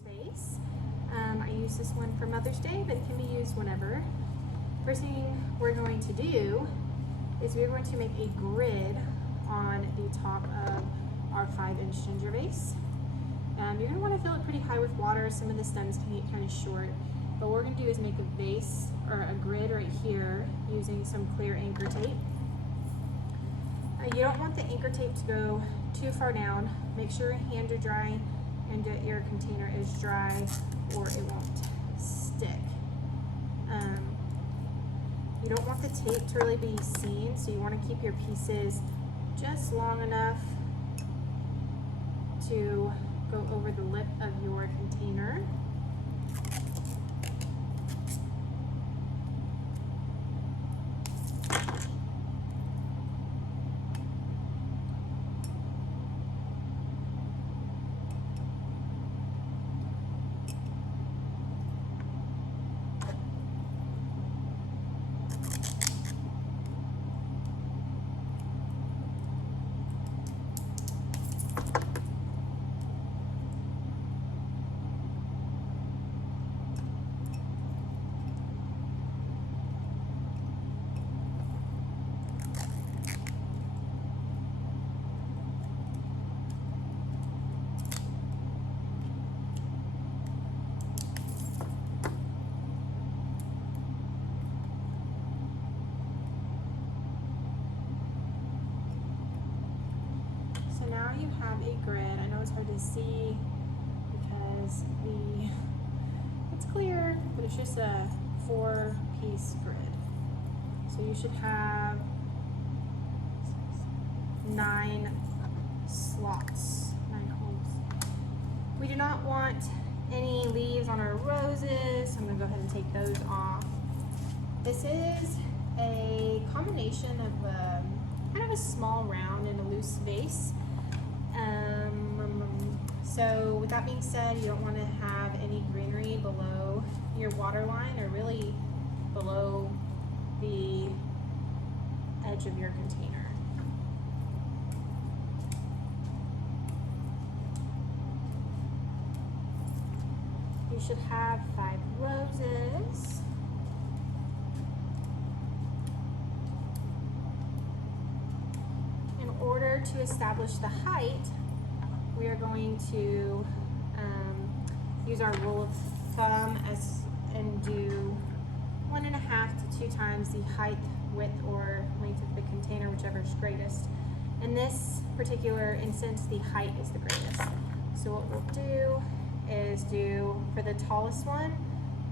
Vase. I use this one for Mother's Day, but it can be used whenever. First thing we're going to do is we're going to make a grid on the top of our 5-inch ginger vase. You're going to want to fill it pretty high with water. Some of the stems can get kind of short, but what we're going to do is make a vase or a grid right here using some clear anchor tape. You don't want the anchor tape to go too far down. Make sure your hands are dry and that your container is dry or it won't stick. You don't want the tape to really be seen, so you want to keep your pieces just long enough to go over the lip of your container. So now you have a grid. I know it's hard to see because it's clear, but it's just a 4-piece grid. So you should have 9 slots, 9 holes. We do not want any leaves on our roses, so I'm going to go ahead and take those off. This is a combination of kind of a small round and a loose vase. So with that being said, you don't want to have any greenery below your water line or really below the edge of your container. You should have 5 roses. In order to establish the height, we are going to use our rule of thumb and do 1.5 to 2 times the height, width, or length of the container, whichever is greatest. In this particular instance, the height is the greatest. So what we'll do is for the tallest one,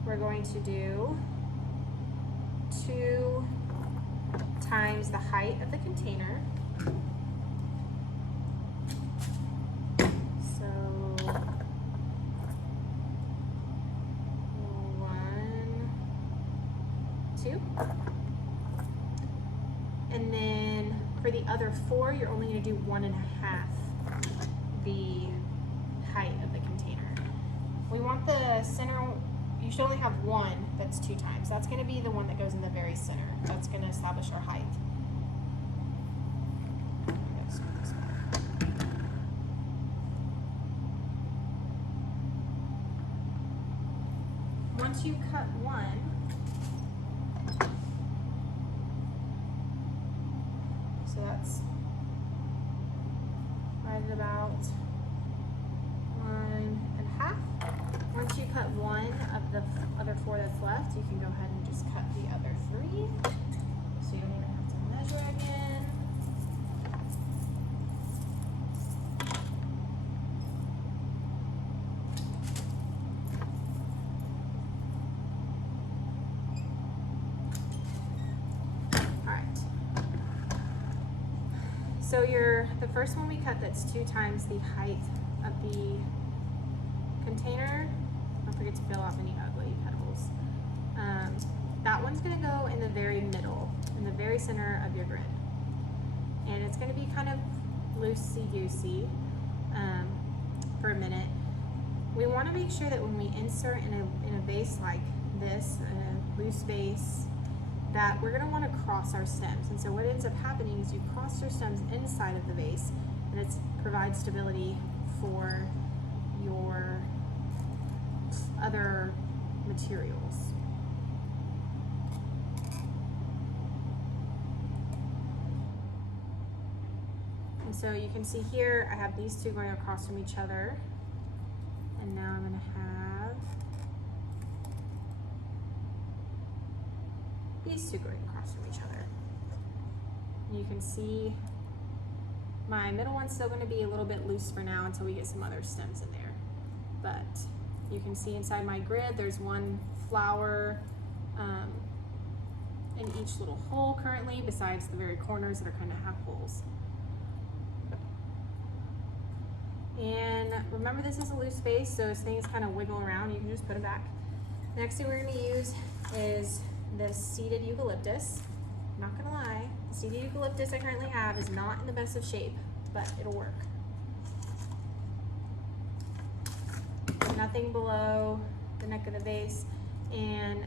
we're going to do 2 times the height of the container. So 1, 2. And then for the other 4, you're only going to do 1.5 the height of the container. We want the center, you should only have one that's 2 times. That's going to be the one that goes in the very center. That's going to establish our height. Once you cut one, so that's right at about 1.5. Once you cut one of the other 4 that's left, you can go ahead and just cut the other 3. So you don't even have to measure again. So the first one we cut that's 2 times the height of the container. Don't forget to peel off any ugly petals. That one's going to go in the very middle, in the very center of your grid. And it's going to be kind of loosey-goosey for a minute. We want to make sure that when we insert in a vase like this, a loose vase, that we're going to want to cross our stems. And so what ends up happening is you cross your stems inside of the vase, and it provides stability for your materials. And so you can see here, I have these two going across from each other. And now I'm going to have these two going across from each other. And you can see my middle one's still going to be a little bit loose for now until we get some other stems in there. But you can see inside my grid, there's one flower in each little hole currently, besides the very corners that are kind of have holes. And remember, this is a loose vase, so as things kind of wiggle around, you can just put it back. Next thing we're going to use is this seeded eucalyptus. I'm not gonna lie, the seeded eucalyptus I currently have is not in the best of shape, but it'll work. Nothing below the neck of the vase, and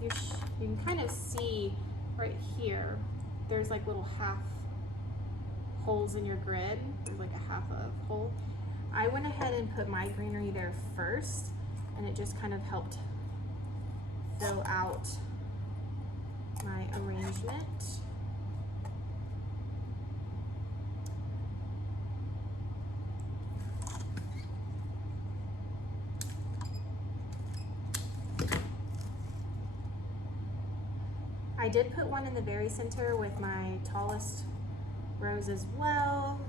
you can kind of see right here, there's like little half holes in your grid. There's like a half a hole. I went ahead and put my greenery there first, and it just kind of helped fill out my arrangement. I did put one in the very center with my tallest rose as well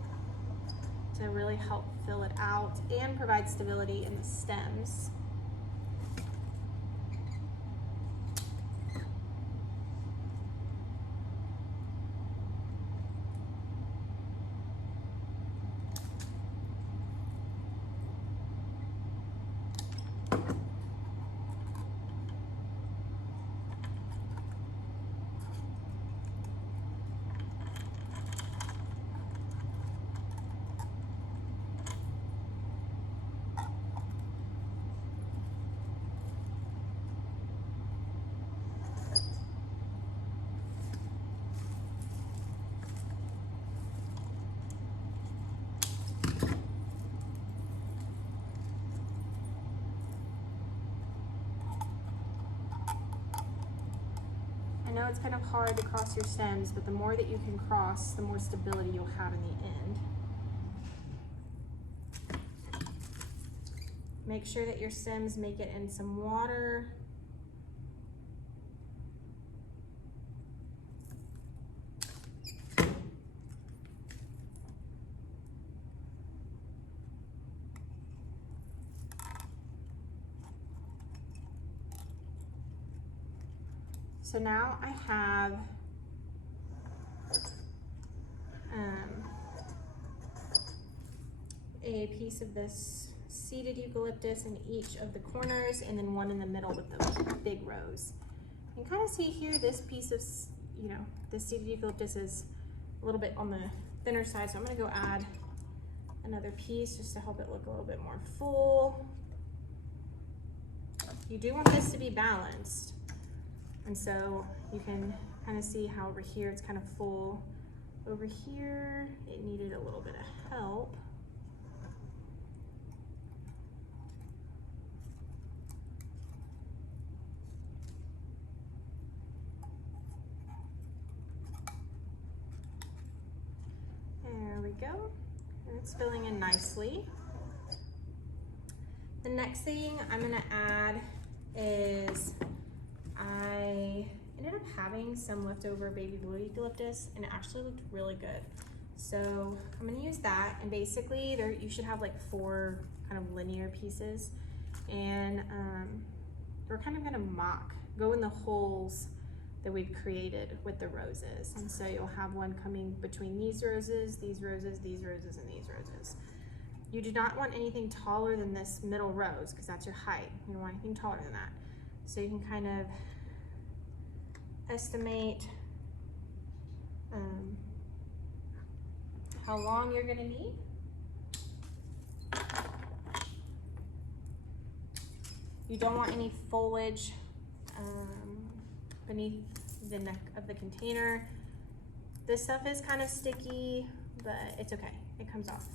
to really help fill it out and provide stability in the stems. I know it's kind of hard to cross your stems, but the more that you can cross, the more stability you'll have in the end. Make sure that your stems make it in some water. So now I have a piece of this seeded eucalyptus in each of the corners, and then one in the middle with the big rose. You can kind of see here, this piece of, this seeded eucalyptus is a little bit on the thinner side, so I'm gonna go add another piece just to help it look a little bit more full. You do want this to be balanced. And so you can kind of see how over here it's kind of full. Over here, it needed a little bit of help. There we go. And it's filling in nicely. The next thing I'm gonna add is I ended up having some leftover baby blue eucalyptus, and it actually looked really good. So I'm gonna use that, and basically you should have like 4 kind of linear pieces, and we're kind of gonna go in the holes that we've created with the roses. And so you'll have one coming between these roses, these roses, these roses, and these roses. You do not want anything taller than this middle rose, because that's your height. You don't want anything taller than that. So you can kind of estimate how long you're gonna need. You don't want any foliage beneath the neck of the container. This stuff is kind of sticky, but it's okay, it comes off.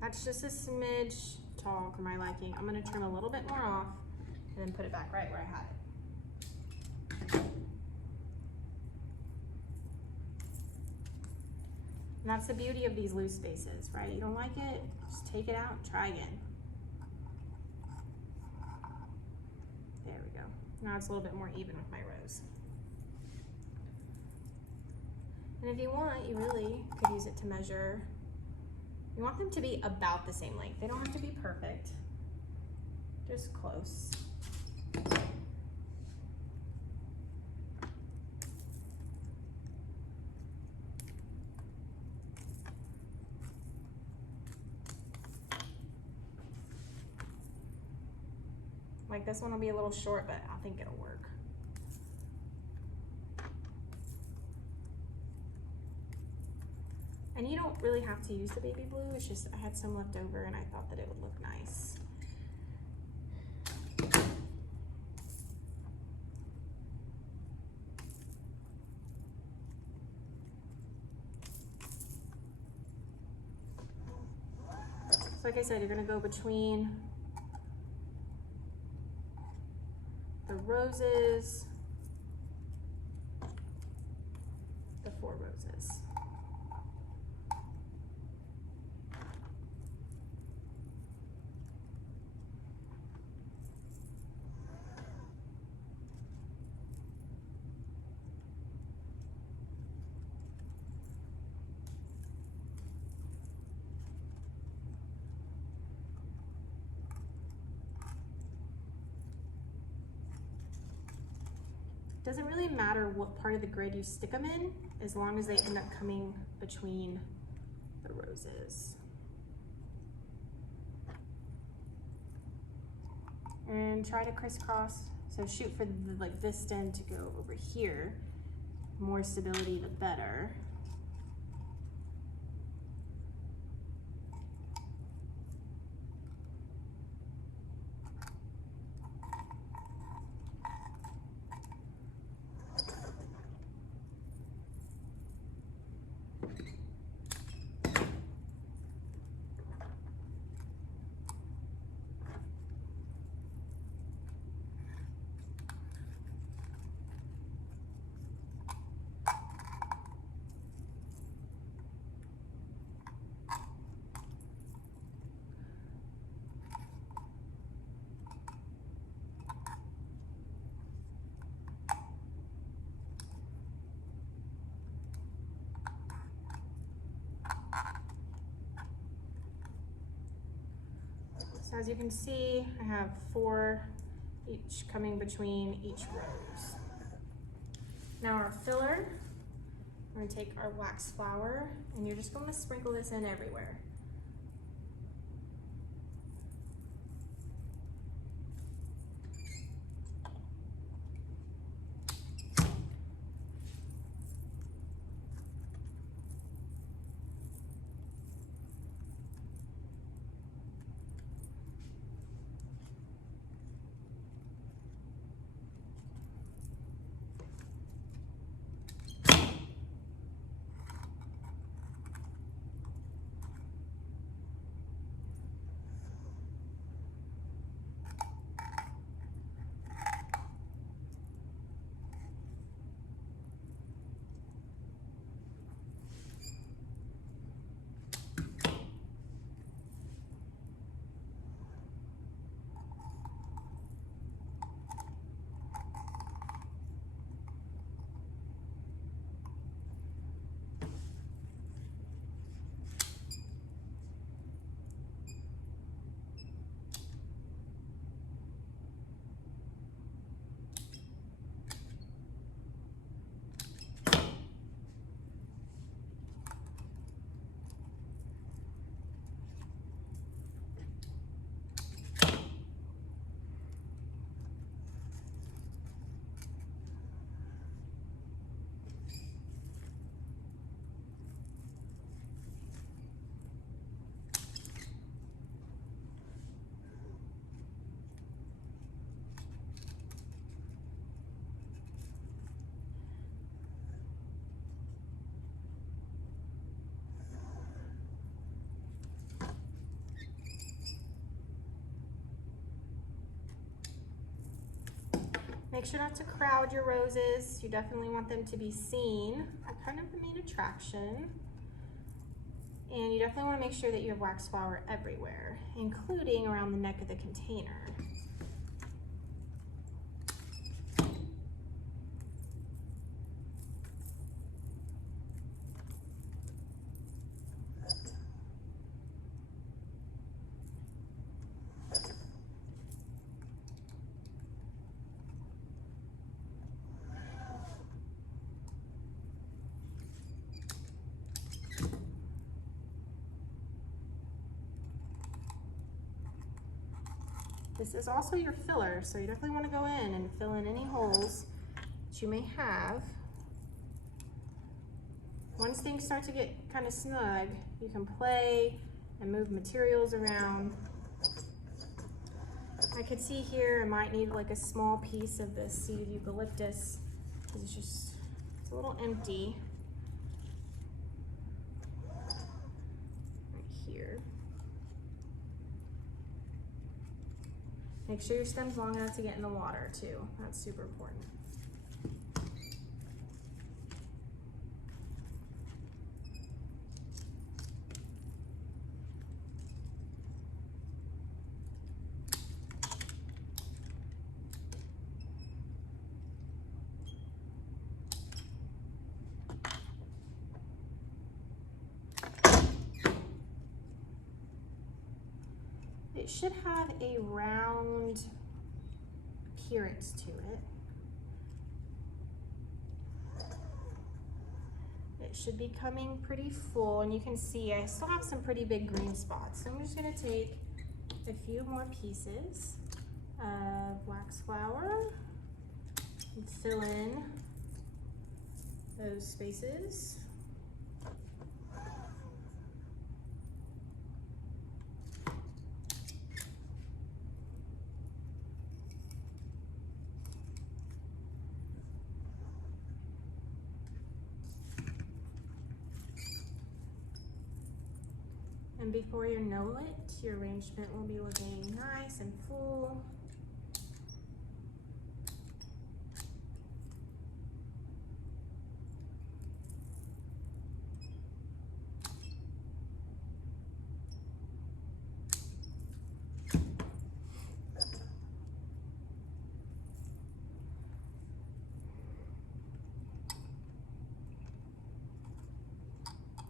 That's just a smidge tall for my liking. I'm gonna trim a little bit more off and then put it back right where I had it. And that's the beauty of these loose spaces, right? You don't like it, just take it out and try again. There we go. Now it's a little bit more even with my rows. And if you want, you really could use it to measure. You want them to be about the same length. They don't have to be perfect, just close. Like this one will be a little short, but I think it'll work. And you don't really have to use the baby blue, it's just I had some left over and I thought that it would look nice. So like I said, you're gonna go between the roses, the 4 roses. Doesn't really matter what part of the grid you stick them in, as long as they end up coming between the roses. And try to crisscross, so shoot for like this stem to go over here. More stability, the better. So as you can see, I have 4 each coming between each rose. Now our filler, we're gonna take our wax flour and you're just gonna sprinkle this in everywhere. Make sure not to crowd your roses. You definitely want them to be seen. They're kind of the main attraction. And you definitely want to make sure that you have wax flower everywhere, including around the neck of the container. This is also your filler, so you definitely want to go in and fill in any holes that you may have. Once things start to get kind of snug, you can play and move materials around. I could see here I might need like a small piece of this seed eucalyptus because it's a little empty right here. Make sure your stem's long enough to get in the water too. That's super important. It should have a round appearance to it. It should be coming pretty full, and you can see I still have some pretty big green spots. So I'm just gonna take a few more pieces of wax flower and fill in those spaces. And before you know it, your arrangement will be looking nice and full.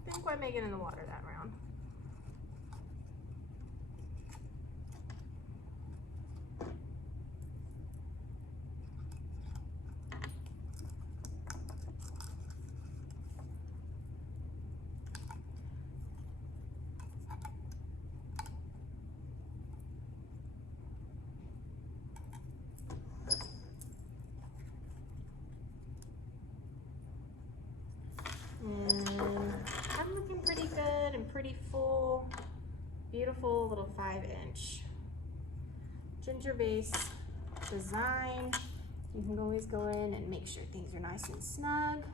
Didn't quite make it in the water that round. And I'm looking pretty good and pretty full. Beautiful little 5-inch ginger vase design. You can always go in and make sure things are nice and snug.